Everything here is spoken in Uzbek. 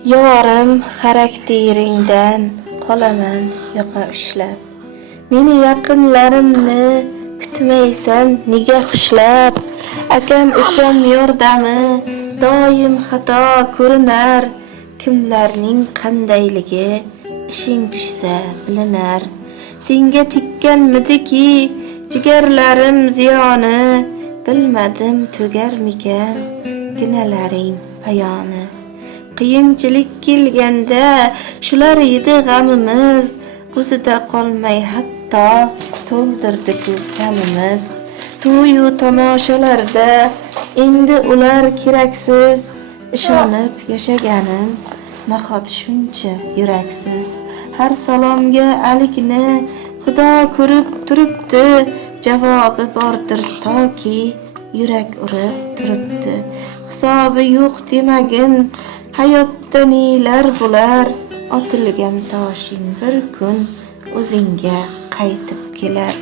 Yorim xarakteringdan qolaman yoqa ushlab. Meni yaqinlarimni kutmaysan nega xushlab. Akam ukam yordami doim xato ko'rinar. Kimlarning qandayligi ishing tushsa bilinar. Senga tekkanmidiki jigarlarim ziyoni. Bilmadim tugarmikan ginalaring payoni. Qiyinchilik kelganda shular edi g'amimiz. O'zida qolmay hatto to'ldirdi ko'klamimiz. To'yu tomoshalarda endi ular keraksiz. Ishonib yashaganim nahot shuncha yuraksiz. Har salomga alikni Xudo ko'rib turibdi. Javobi bordir toki yurak urib turibdi. Hisobi yo'q demagin hayotda nelar bo'lar. Otilgan toshing bir kun o'zingga qaytib kelar.